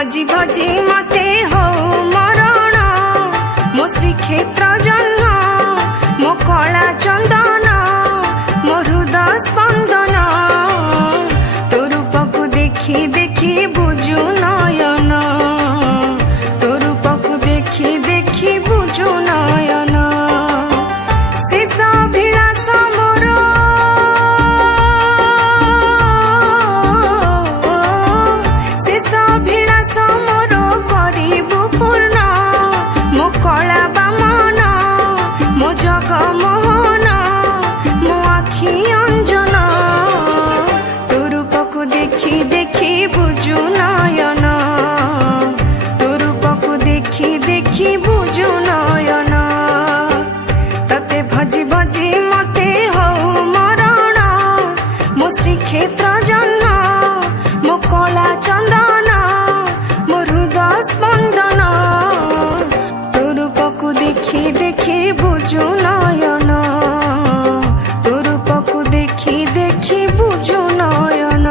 भजी भजी मते हो मरण मो श्रीक्षेत्र जन्म मो कला चंदन मो हृदय स्पंदन तो रूप को देखी देखी बुझु नयन तो रूप को देखी देखी बुझु नयन शेष अभिलाष मोर शेष अभिलाष मोर करिबु पूर्ण मो कला बामन मो जगमोहन मो आखि अंजन तो रूप को देखी देखी बुझु नयन तो रूप को देखी देखी बुझु नयन तते भजी भजी मते हो मरण मो श्रीक्षेत्र जन्म मो कला चंदन मो हृदय स्पंदन तो रूप को देखी देखी बुझु नयन तो रूप को देखी देखी बुझु नयन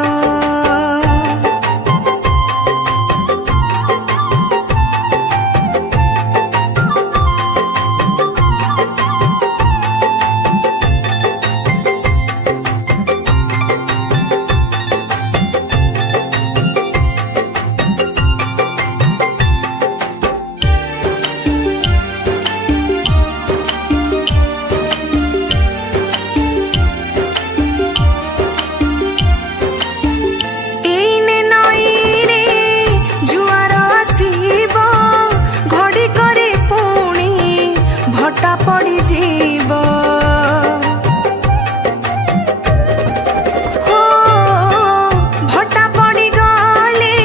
भटा पड़ी जीव हो भटा पड़ी गले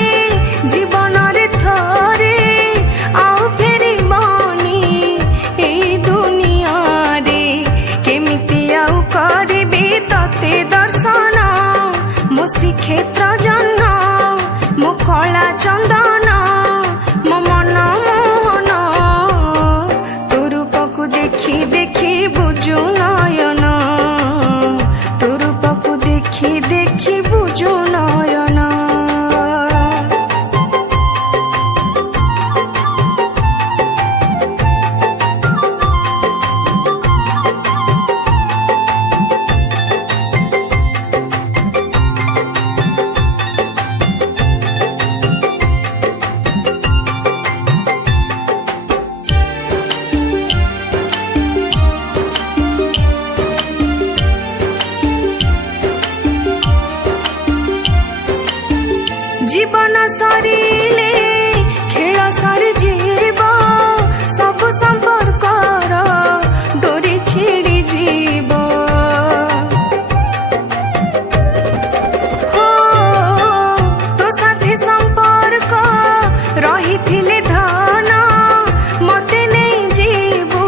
जीवन रे थरे आउ फेरी बनी एई दुनिया रे केमिति आउ करिबी तते दर्शन मो श्रीक्षेत्र जन्म मो कला चंदन मो मन मोहन तो रूप को देखी देखी बुझु नयन तो रूप को देखी देखी बुझु नयन जीवन सरिले खेल सरी जीव सब संपर्कर डोरी छिड़ी जीव हो तो साथी संपर्क रही थिले धन मते नहीं जीवु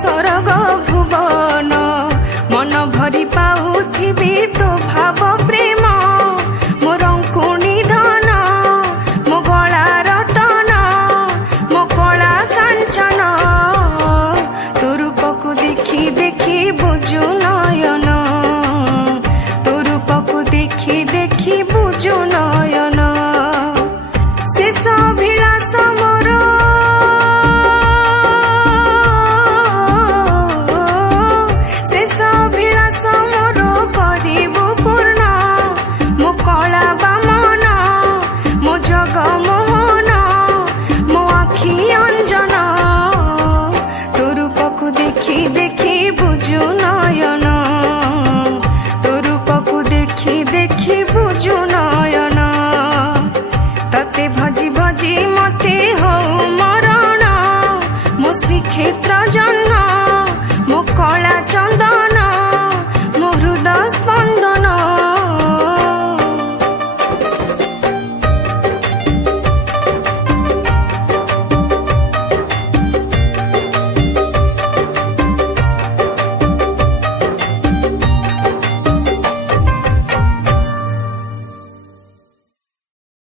स्वर्ग भुवन मन भरी पाउथिबी तो भाव प्रेम मोर अंकुणी धन मो गला रतन मो कला कांचन तो रूप को देखी देखी बुझु नयन